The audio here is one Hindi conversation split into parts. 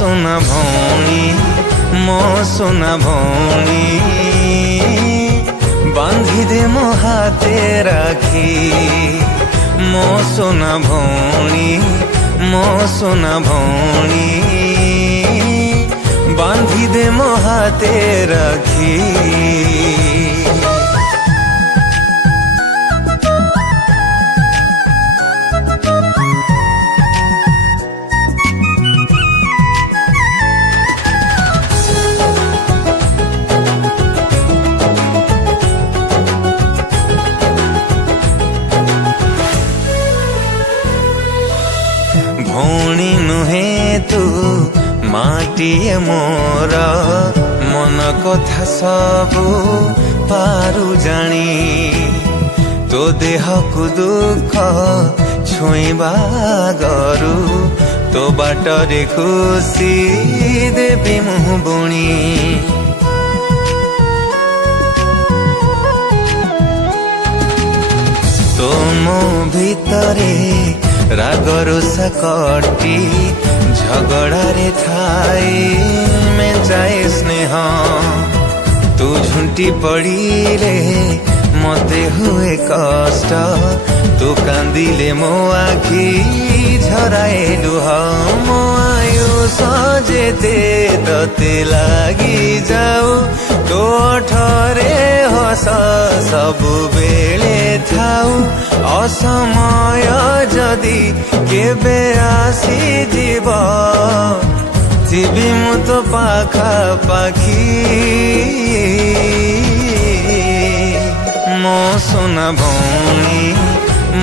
सुना भौणी मो सुना भौणी बांधी दे मो हाथे राखी मो सुना भौणी मो सुना भौणी बांधी दे मो हाथे राखी। भौणी नुहे तू माटिए मोर मन कथा सबू पारु जानी तो देह को दुख छुईबा गरु तो बाटरे खुशी देवी मुह बुणी तो मो भितरे रागरुषा कटी झगड़ारे थाई में जाए स्नेह तू झुंटी पड़ीले मते हुए कष्ट तू कांदिले मो आखी झराए लुह मो आयुष जेते तते लागी जाऊ तो ठरे हस सबु बेले थाऊ असमय जदि केबे आसी जीव जीवी मु तो पाखा पाखी मो सुना भौणी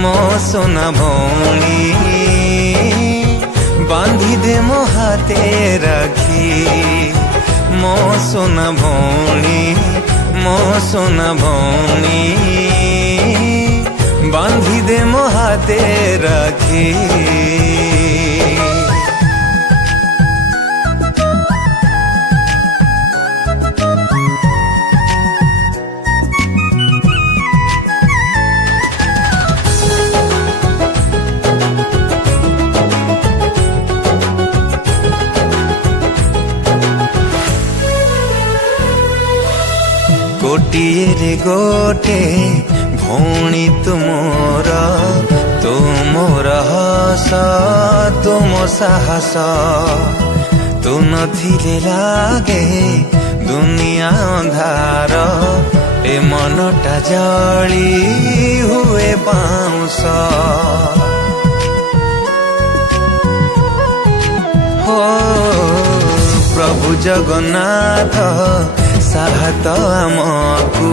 मो सुना भौणी बांधी दे मो हाथे राखी मो सुना भौणी मो सुना भौणी बांधी दे मो हाथे राखी। गोटिए रे गोटे भौणी तुमोर तुमोर हस तुम साहस तू नथिले लागे दुनिया अंधार ए मनटा जली हुए पाउस हो प्रभु जगन्नाथ साहत आमकू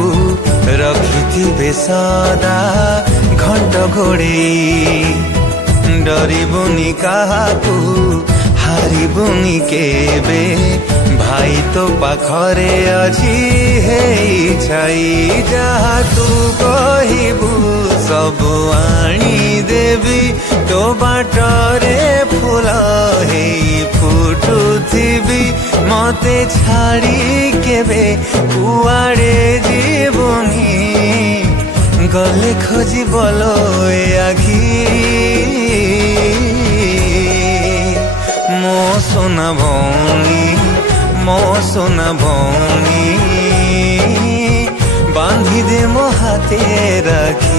रखिथिबे सदा घंट घोड़े डरिबुनी काहाकू हारिबुनी केबे भाई तो पाखरे अछि हेई छाई जहा तू कहिबू सब आनी देवी तो बाटरे फूल हेई फुटुथिबी मते छाड़ी केबे कुआड़े जीवनी गले खोजी बोलो ए आखी मो सुना भौणी मो सुना भौणी बांधी दे मो हाथे राखी।